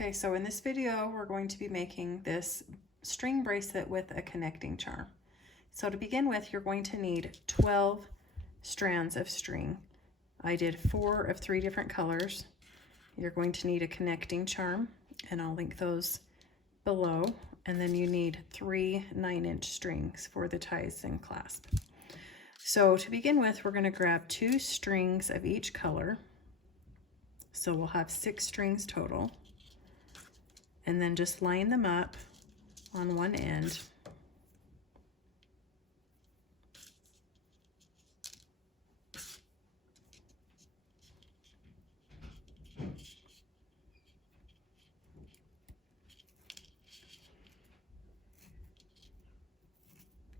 Okay, so in this video, we're going to be making this string bracelet with a connecting charm. So to begin with, you're going to need 12 strands of string. I did 4 of 3 different colors. You're going to need a connecting charm, and I'll link those below. And then you need 3 9-inch strings for the ties and clasp. So to begin with, we're going to grab 2 strings of each color. So we'll have 6 strings total. And then just line them up on one end.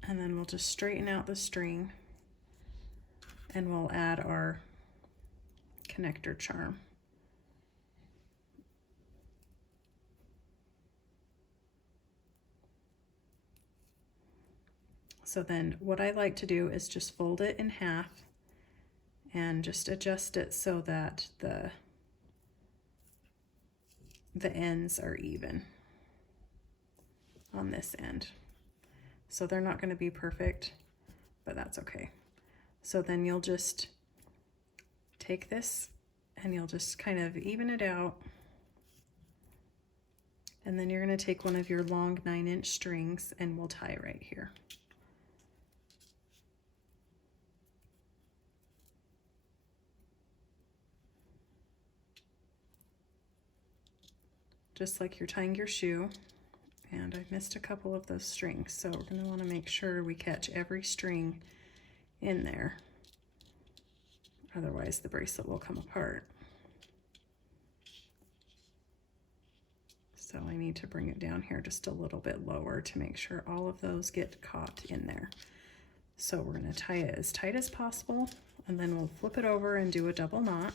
And then we'll just straighten out the string and we'll add our connector charm. So then what I like to do is just fold it in half and just adjust it so that the ends are even on this end. So they're not going to be perfect, but that's okay. So then you'll just take this and you'll just kind of even it out. And then you're going to take one of your long 9-inch strings and we'll tie right here. Just like you're tying your shoe. And I missed a couple of those strings, so we're going to want to make sure we catch every string in there. Otherwise the bracelet will come apart. So I need to bring it down here just a little bit lower to make sure all of those get caught in there. So we're going to tie it as tight as possible, and then we'll flip it over and do a double knot.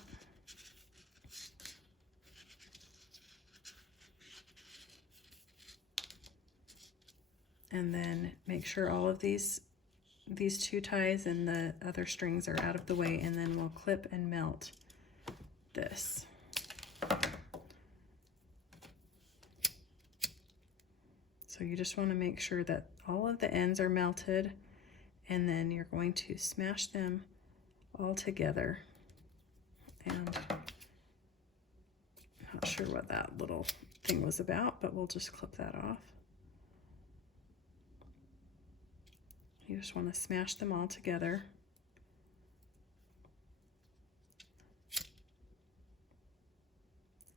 And then make sure all of these 2 ties and the other strings are out of the way, and then we'll clip and melt this. So you just want to make sure that all of the ends are melted, and then you're going to smash them all together. And I'm not sure what that little thing was about, but we'll just clip that off. You just want to smash them all together.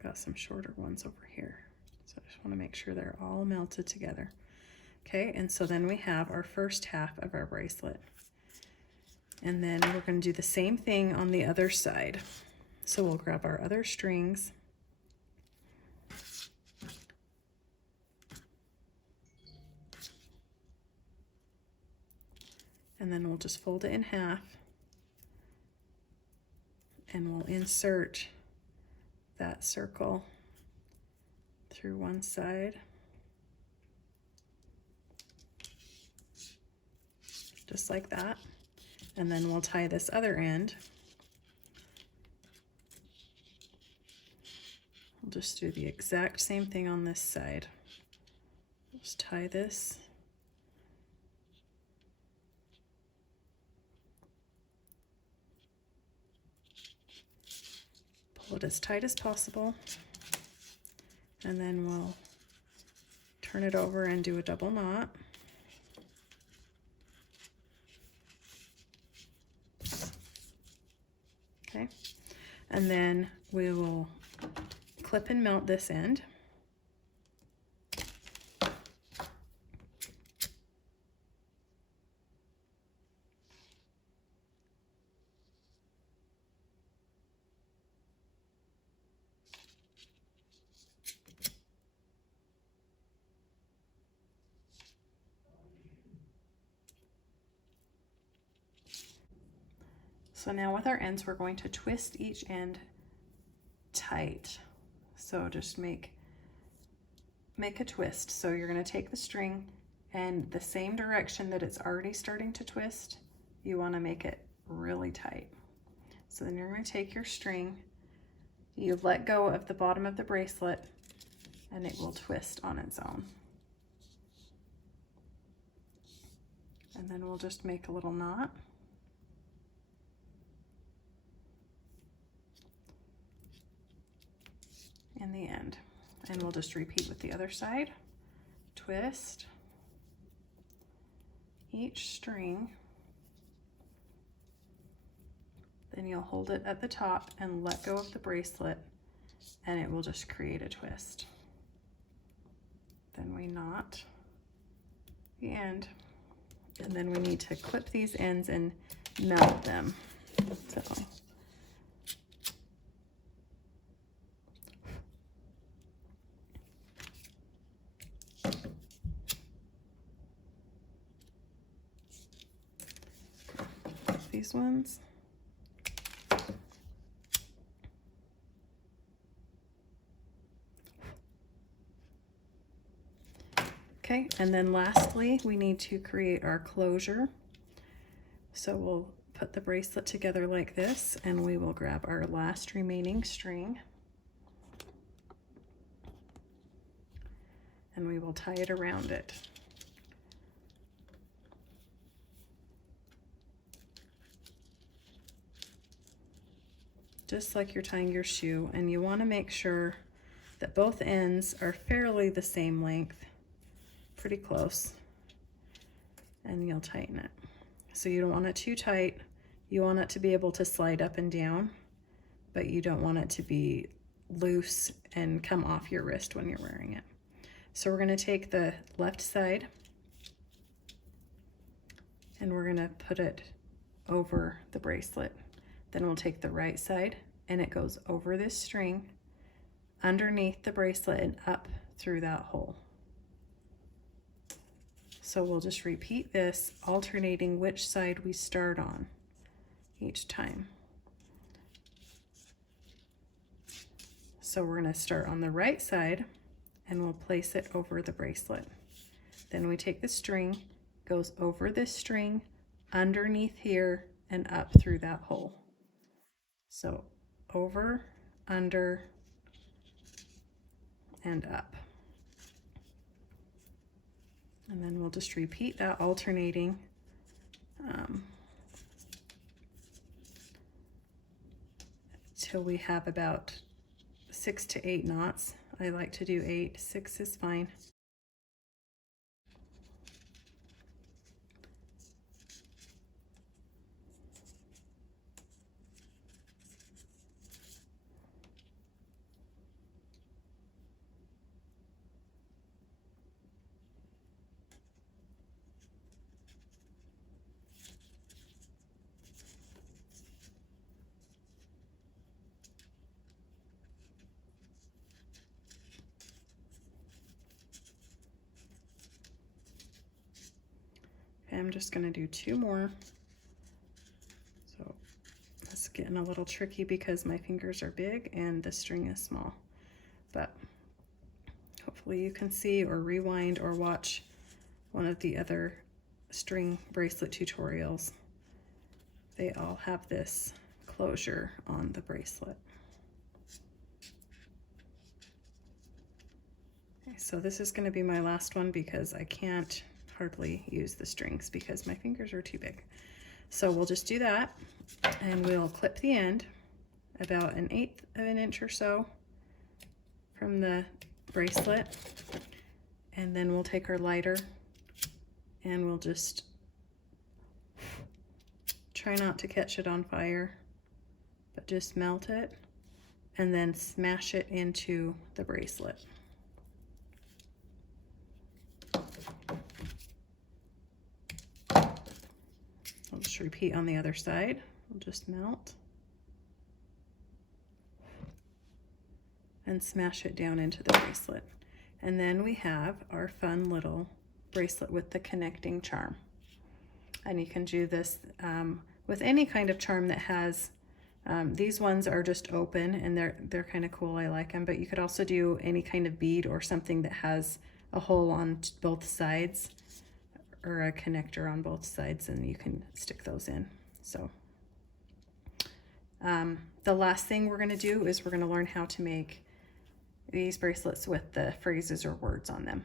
Got some shorter ones over here. So I just want to make sure they're all melted together. Okay, and so then we have our first half of our bracelet. And then we're going to do the same thing on the other side. So we'll grab our other strings. And then we'll just fold it in half and we'll insert that circle through one side. Just like that. And then we'll tie this other end. We'll just do the exact same thing on this side. Just tie this. Pull it as tight as possible, and then we'll turn it over and do a double knot. Okay, and then we will clip and melt this end. So now with our ends, we're going to twist each end tight. So just make a twist. So you're going to take the string and the same direction that it's already starting to twist, you want to make it really tight. So then you're going to take your string, you let go of the bottom of the bracelet, and it will twist on its own. And then we'll just make a little knot. In the end. And we'll just repeat with the other side. Twist each string. Then you'll hold it at the top and let go of the bracelet, and it will just create a twist. Then we knot the end, and then we need to clip these ends and melt them. So these ones. Okay, and then lastly, we need to create our closure. So we'll put the bracelet together like this, and we will grab our last remaining string, and we will tie it around it. Just like you're tying your shoe, and you want to make sure that both ends are fairly the same length, pretty close, and you'll tighten it. So you don't want it too tight. You want it to be able to slide up and down, but you don't want it to be loose and come off your wrist when you're wearing it. So we're going to take the left side and we're going to put it over the bracelet. Then we'll take the right side and it goes over this string, underneath the bracelet, and up through that hole. So we'll just repeat this, alternating which side we start on each time. So we're going to start on the right side and we'll place it over the bracelet. Then we take the string, goes over this string, underneath here, and up through that hole. So over, under, and up. And then we'll just repeat that, alternating. Till we have about 6 to 8 knots. I like to do 8, 6 is fine. I'm just going to do 2 more. So it's getting a little tricky because my fingers are big and the string is small. But hopefully you can see or rewind or watch one of the other string bracelet tutorials. They all have this closure on the bracelet. Okay, so this is going to be my last one because I can't hardly use the strings because my fingers are too big. So we'll just do that, and we'll clip the end about 1/8 of an inch or so from the bracelet, and then we'll take our lighter and we'll just try not to catch it on fire, but just melt it and then smash it into the bracelet. I'll just repeat on the other side. We'll just melt and smash it down into the bracelet. And then we have our fun little bracelet with the connecting charm. And you can do this with any kind of charm that has, these ones are just open and they're kind of cool, I like them, but you could also do any kind of bead or something that has a hole on both sides, or a connector on both sides, and you can stick those in. So the last thing we're going to do is we're going to learn how to make these bracelets with the phrases or words on them.